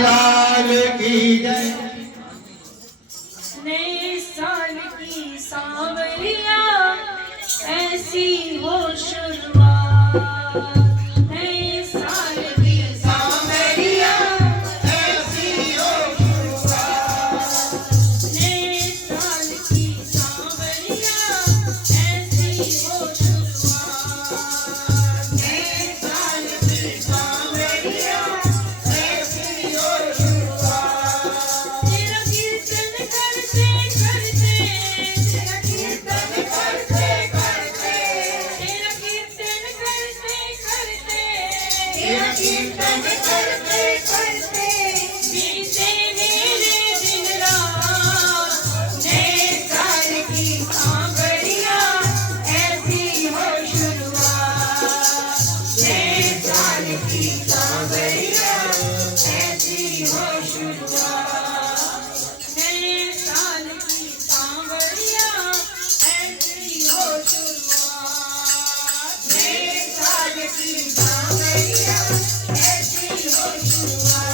लाल की जय। नए साल की सांवरिया ऐसी हो शुरुआत, नए साल की सांवरिया ऐसी हो शुरुआत, नए साल की सांवरिया ऐसी हो शुरुआत, नए साल की सांवरिया ऐसी हो शुरुआत। तेरा कीर्तन करते करते, तेरा कीर्तन करते करते, तेरा कीर्तन करते करते, तेरा कीर्तन करते करते बीते मेरे दिन रात, नए साल की सांवरिया ऐसी हो शुरुआत, नए साल की सांवरिया ऐसी हो शुरुआत, नए साल की सांवरिया ऐसी हो शुरुआत, नए साल की सांवरिया ऐसी हो शुरुआत।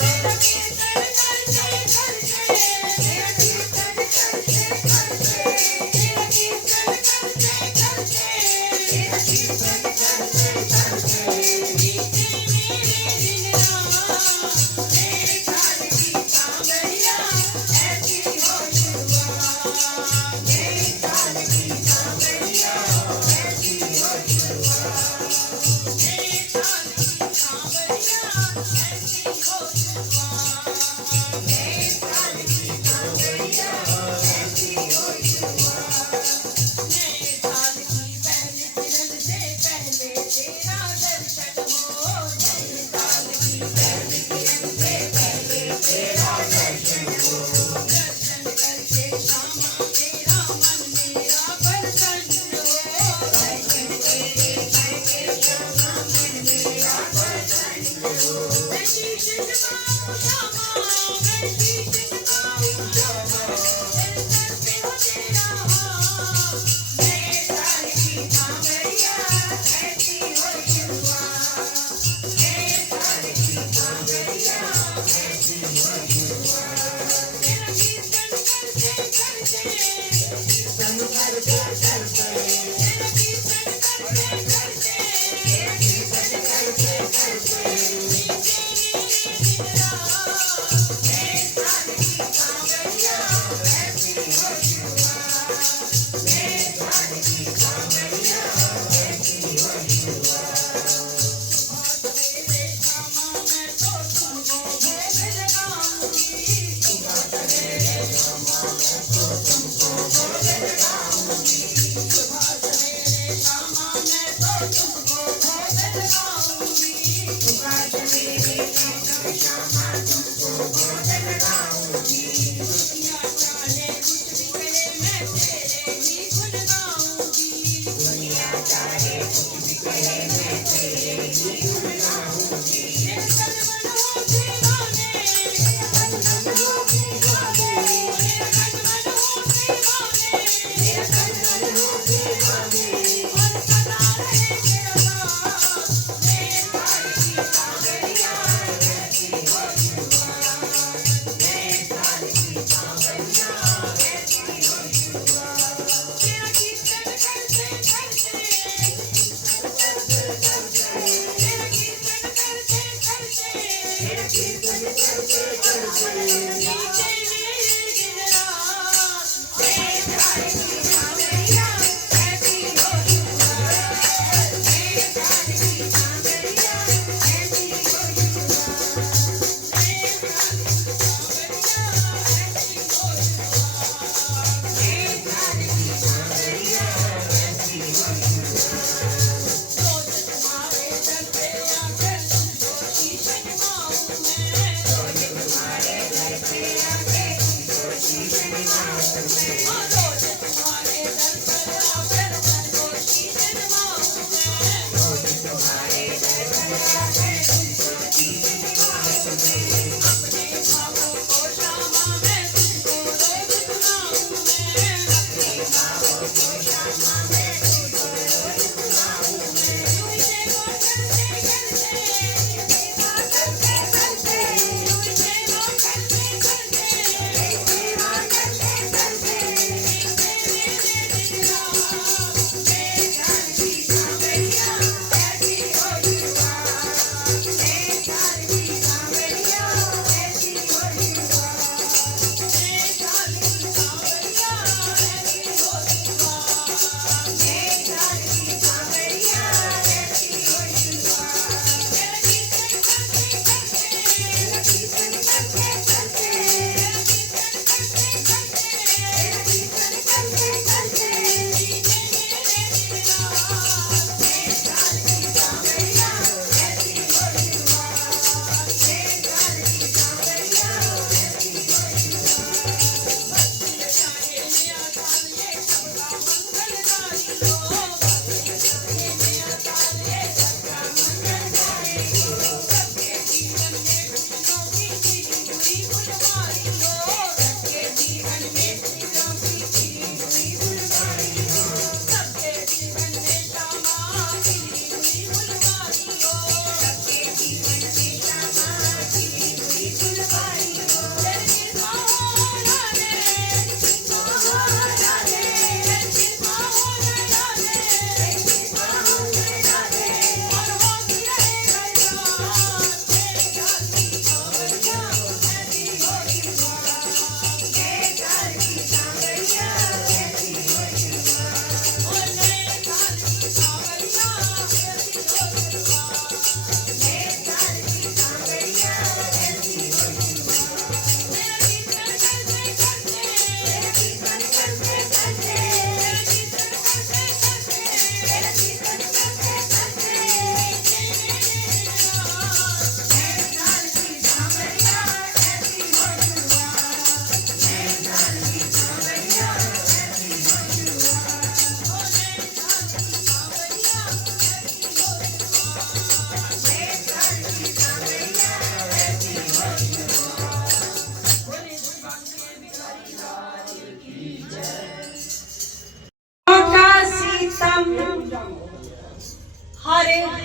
तेरा कीर्तन करते करते, तेरा कीर्तन करते करते, तेरा कीर्तन करते करते, तेरा कीर्तन करते करते बीते मेरे दिन रात, नए साल की सांवरिया ऐसी हो शुरुआत, नए साल की सांवरिया ऐसी हो शुरुआत, नए साल की सांवरिया ऐसी हो शुरुआत, नए साल की सांवरिया ऐसी हो शुरुआत, नए साल की पहले किरण से पहले तेरा दर्शन हो, नए साल की पहले किरण से पहले तेरा दर्शन हो, दर्शन करके श्यामा तेरा मन मेरा प्रसन्न हो, दर्शन तेरे करके श्यामा मन मेरा प्रसन्न हो, मैं शीश झुकाऊं श्यामा, मैं शीश झुकाऊं श्यामा, तेरे सर पे हो तेरा हाथ, नए साल की सांवरिया ऐसी हो शुरुआत, नए साल की सांवरिया ऐसी हो शुरुआत, तेरा कीर्तन करते करते, कीर्तन करते करते, तेरा कीर्तन करते करते, तेरा कीर्तन करते करते बीते मेरे दिन रात, नए साल की सांवरिया ऐसी हो शुरुआत, नए साल की सांवरिया ऐसी हो शुरुआत। सुबह सवेरे श्यामा मैं तो तुमको भोग लगाऊंगी, सुबह सवेरे श्यामा मैं तो तुमको भोग लगाऊंगी, सुबह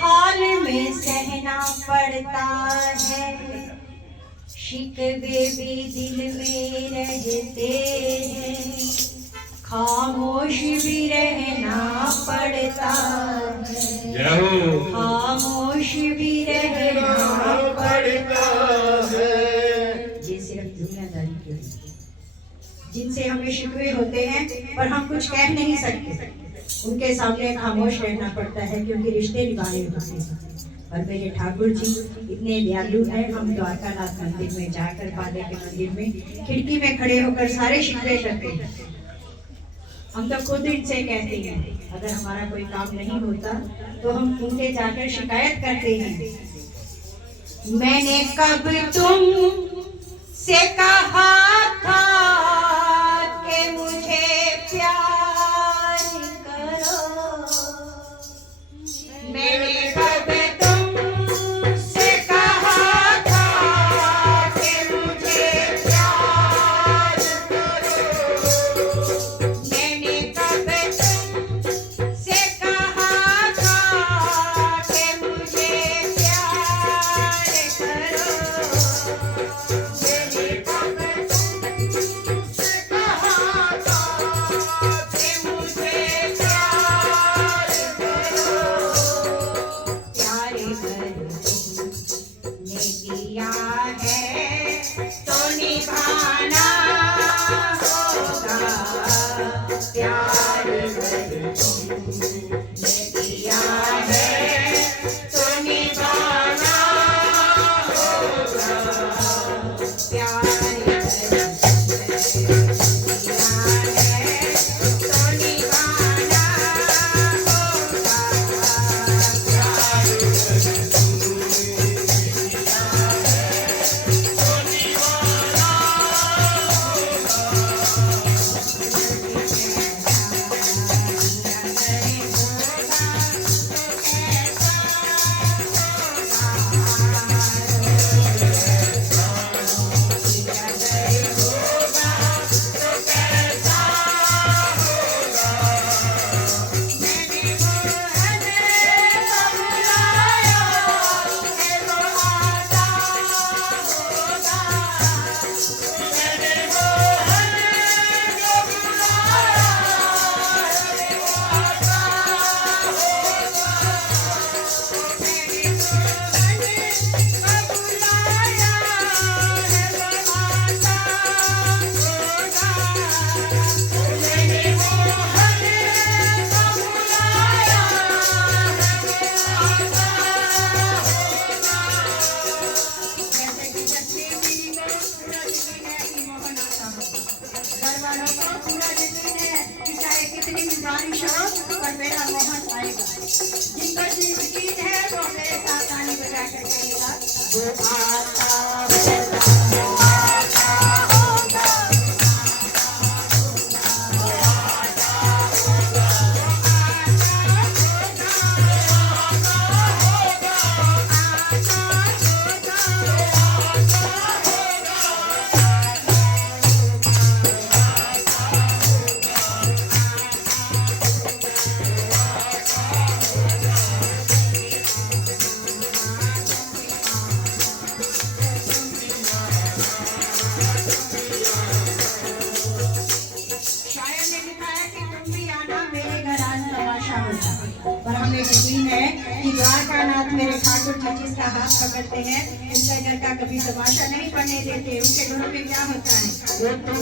हाल में सहना पड़ता है, शिकवे भी दिल में रहते हैं, खामोश भी रहना पड़ता है, खामोश भी रहना पड़ता है। ये सिर्फ दुनियादारी के लिए, जिनसे हमें शिकवे होते हैं पर हम कुछ कह नहीं सकते, उनके सामने खामोश रहना पड़ता है क्योंकि रिश्ते निभाने होते हैं। और मेरे ठाकुर जी इतने दयालु हैं, हम द्वारकानाथ मंदिर में जाकर बाले के मंदिर में खिड़की में खड़े होकर सारे शिकवे करते हैं। हम तो खुद इनसे कहते हैं अगर हमारा कोई काम नहीं होता तो हम उनके जाकर शिकायत करते हैं। मैंने कब तुम से कहा था कि मुझे प्यार करो, मैंने कब तुमसे कहा था कि मुझे प्यार करो, मैंने कब तुमसे कहा था कि मुझे प्यार करो, मैंने कब तुमसे कहा था कि मुझे प्यार करो, प्यार अगर तुमने किया है तो निभाना होगा, प्यार अगर तुमने किया है तो निभाना होगा, प्यार अगर तुमने किया है तो निभाना होगा, प्यार बारिश हो पर मेरा मोहन आएगा, जिनको जी उम्मीद है वो मेरे साथ ताली बजा कर कहेगा वो आता होगा। पर हमें यकीन है कि द्वारकानाथ मेरे ठाकुर जी जिसका हाथ पकड़ते हैं उनके घर का कभी तमाशा नहीं पड़ने देते। उनके घरों में क्या होता है वो तुम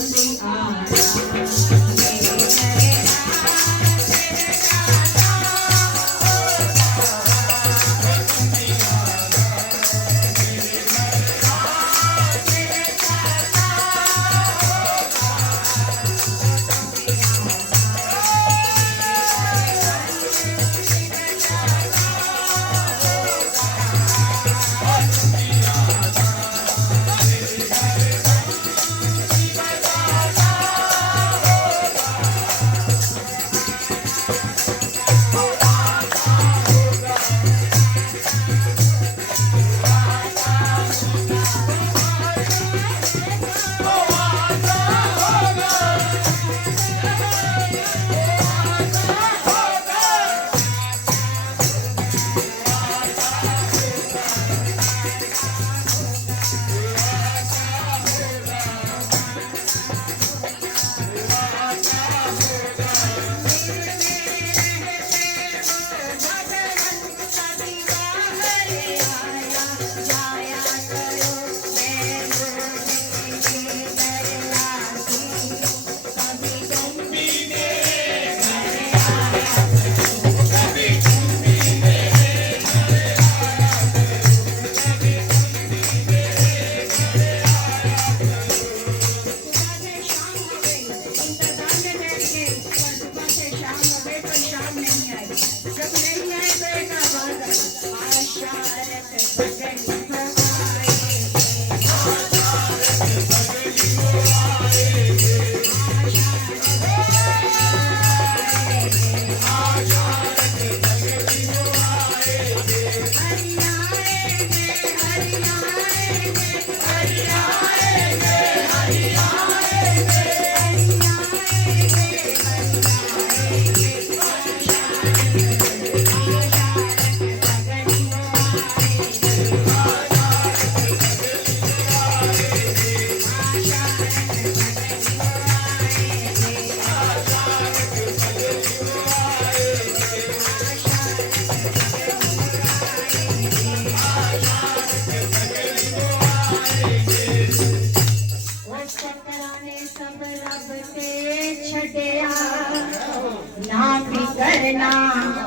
करना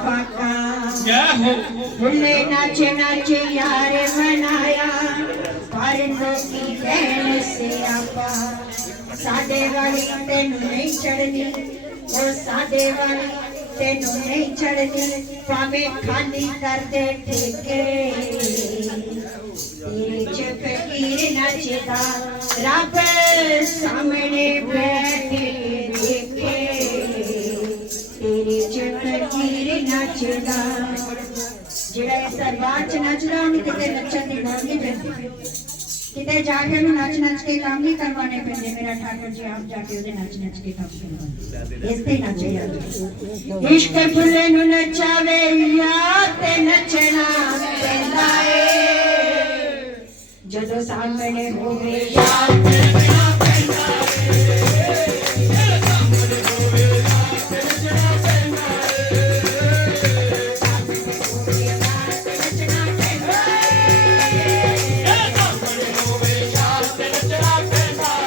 पाका जय हो भुले नाच नाच यार मनाया पर लोकी कहने से आपा सादे वाली तेनू नहीं चढ़नी वो सादे वाली तेनू नहीं चढ़नी पावे खाली कर दे ठेके तेरे च फकीर नचदा रब सामने बैठे देखे तेरे च फकीर नचदा ਜਿਹੜਾ ਇਸ ਦਰਬਾਰ ਚ ਨੱਚਦਾ ਉਹਨੂੰ ਕਿਤੇ ਨੱਚਣ ਦੀ ਲੋੜ ਨਹੀਂ ਪੈਂਦੀ ਕਿਤੇ ਜਾ ਕੇ ਉਹਨੂੰ ਨੱਚ ਨੱਚ ਕੇ ਕੰਮ ਨਹੀਂ ਕਰਵਾਉਣੇ ਪੈਂਦੇ ਮੇਰਾ ਠਾਕੁਰ ਜੀ ਆਪ ਜਾ ਕੇ ਉਹਦੇ ਨੱਚ ਨੱਚ ਕੇ ਕੰਮ ਕਰਵਾਉਂਦੇ ਇਸ ਤੇ ਨੱਚੇ ਜਾਂਦੇ ਇਸ਼ਕ ਫੁੱਲੇ ਨੂੰ ਨਚਾਵੇ ਯਾਰ ਤੇ ਨੱਚਣਾ ਪੈਂਦਾ ਏ ਜਦੋਂ ਸਾਹਮਣੇ ਹੋਵੇ ਯਾਰ ਤੇ ਨੱਚਣਾ ਪੈਂਦਾ ਏ ਸਾਹਮਣੇ ਹੋਵੇ ਯਾਰ ਤੇ ਨੱਚਣਾ ਪੈਂਦਾ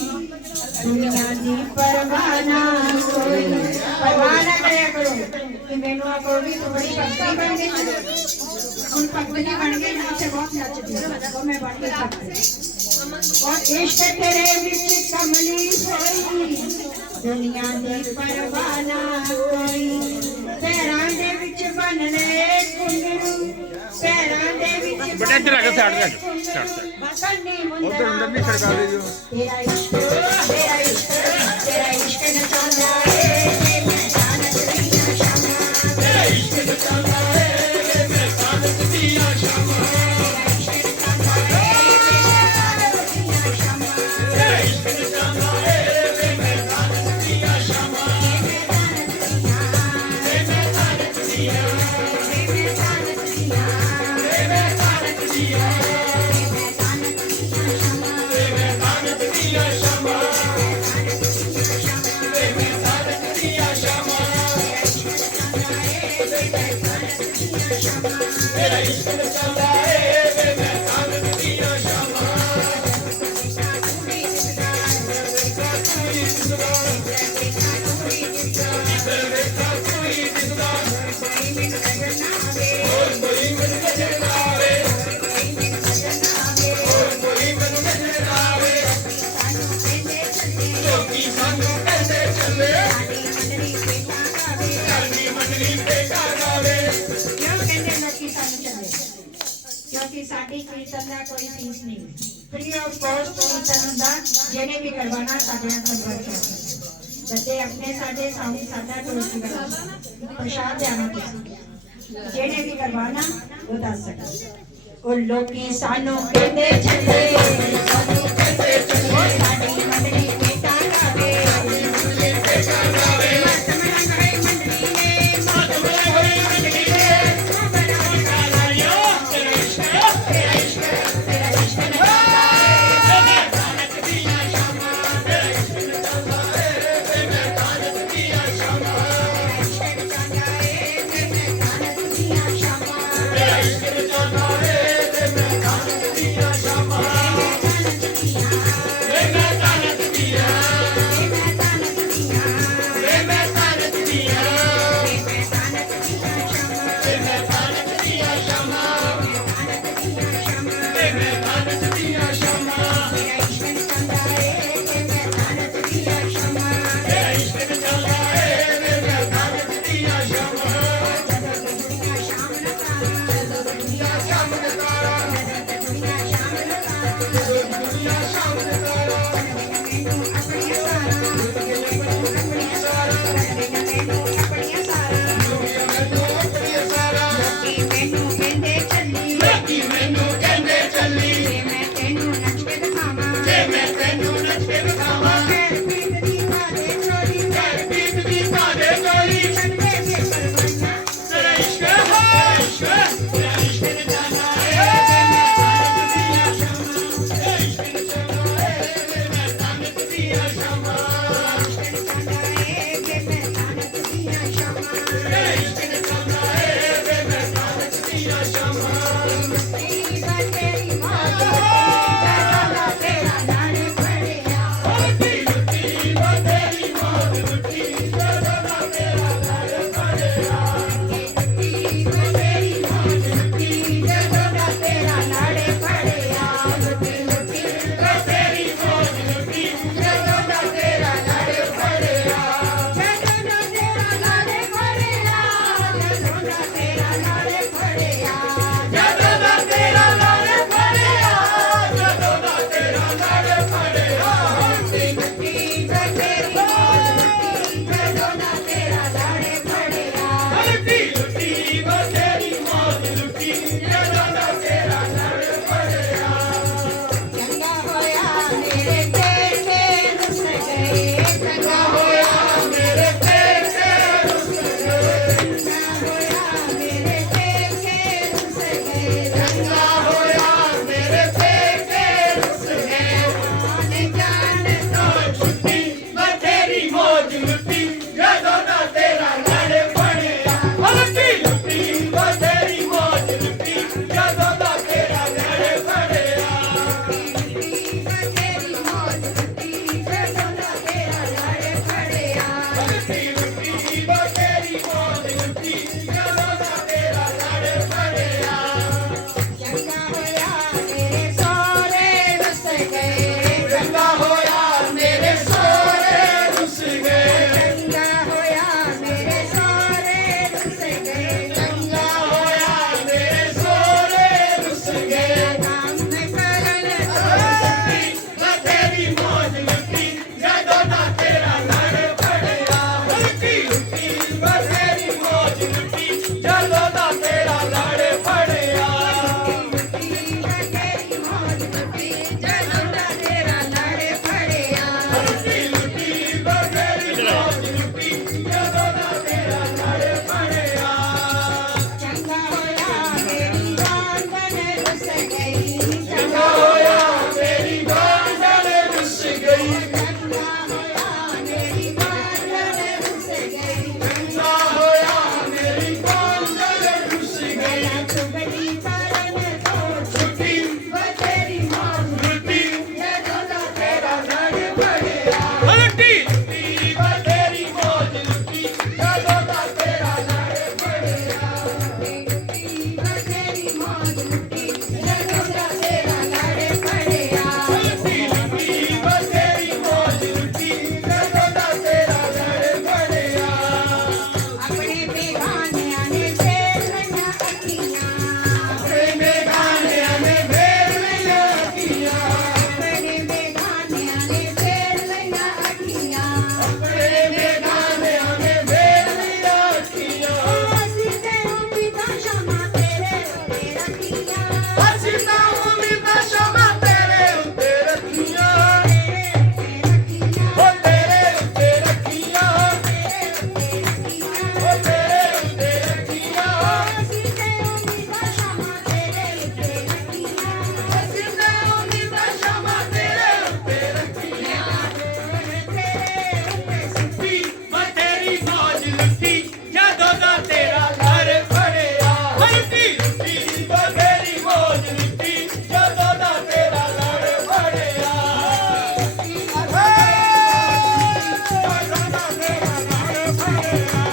दुनिया की परवाना कोई परवाना करा करो कि मैनू आ कोई थोड़ी भक्ति बन गई उन भक्ति बन गई मुझसे बहुत नचती तो मैं बन गई भक्ति और इश्क तेरे विच कमली होई दुनिया की परवाना कोई पैरां दे ਚਾਨਣੇ ਕੁੰਡਰੂ ਪੈਰਾਂ ਦੇ ਵਿੱਚ ਬੇਟਾ ਇੱਧਰ ਆ ਕੇ ਸਾਈਡ ਤੇ ਆ ਜਾਓ ਕੰਨੀ ਉਧਰ ਅੰਦਰ ਨਹੀਂ ਖੜਕਾ ਦੇ ਜੋ ਤੇਰਾ ਇਸ਼ਕ ਨਚਾਉਂਦਾ ਏ ਜੇ ਮੈਂ ਜਾਨਤ ਦੀਆਂ ਸ਼ਾਮਾਂ ਤੇਰਾ ਇਸ਼ਕ ਨਚਾਉਂਦਾ ਏ ਜੇ ਮੈਂ ਜਾਨਤ ਦੀਆਂ ਸ਼ਾਮਾਂ ਤੇਰਾ ਇਸ਼ਕ ਨਚਾਉਂਦਾ ਏ ਜੇ ਮੈਂ ਜਾਨਤ ਦੀਆਂ ਸ਼ਾਮਾਂ ਜੇ ਮੈਂ ਜਾਨਤ ਦੀਆਂ ਜੇ ਮੈਂ ਜਾਨਤ ਦੀਆਂ ਜੇ ਮੈਂ ਜਾਨਤ ਦੀਆਂ ਜੇ ਮੈਂ ਜਾਨਤ ਦੀਆਂ ਸ਼ਾਮਾਂ ਤੇਰਾ ਇਸ਼ਕ ਨਚਾਉਂਦਾ ਏ ਵੇ ਮੈਂ ਕਾਨਨ ਦੀਆਂ ਸ਼ਾਮਾਂ ਲੋਕੀ ਸਾਨੂੰ ਕਹਿੰਦੇ ਚੱਲੇ ਸਾਡੀ ਮੰਡਲੀ ਬੇਟਾ ਗਾਵੇ ਕਿਉਂ ਕਹਿੰਦੇ ਲੋਕੀ ਸਾਨੂੰ ਚੱਲੇ ਕਿਉਂਕਿ ਸਾਡੀ ਕੀਰਤਨ ਦਾ ਕੋਈ ਫੀਸ ਨਹੀਂ ਫ੍ਰੀ ਆਫ ਕੋਸਟ ਕੀਰਤਨ ਹੁੰਦਾ ਜਿਹਨੇ ਵੀ ਕਰਵਾਉਣਾ ਸਾਡਿਆਂ ਤੋਂ ਵਰਤੋਂ ਬੱਚੇ ਆਪਣੇ ਸਾਡੇ ਸਾਹਮਣੇ ਸਾਡਾ ਢੋਲਕੀ ਵਜਾਉਣਾ ਪ੍ਰਸ਼ਾਦ ਦੇਣਾ ਤੁਸੀਂ ਜਿਹਨੇ ਵੀ ਕਰਵਾਉਣਾ ਉਹ ਦੱਸ ਸਕਦਾ ਉਹ ਲੋਕੀ ਸਾਨੂੰ ਕਹਿੰਦੇ ਚੱਲੇ ਸਾਨੂੰ ਕਹਿੰਦੇ ਚੱਲੇ ਉਹ ਸਾਡੀ ਮੰਡਲੀ ਬੇਟਾ ਗਾਵੇ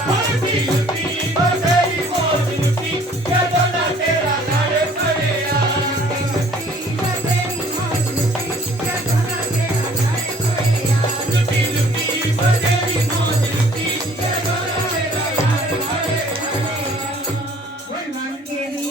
ਲੁੱਟੀ ਲੁੱਟੀ ਬਥੇਰੀ ਮੌਜ ਲੁੱਟੀ ਜਦੋਂ ਨਾ ਤੇਰਾ ਲੜ ਪੜਿਆ ਲੁੱਟੀ ਲੁੱਟੀ ਬਥੇਰੀ ਮੌਜ ਲੁੱਟੀ ਜਦੋਂ ਨਾ ਤੇਰਾ ਲੜ ਪੜਿਆ मन के भी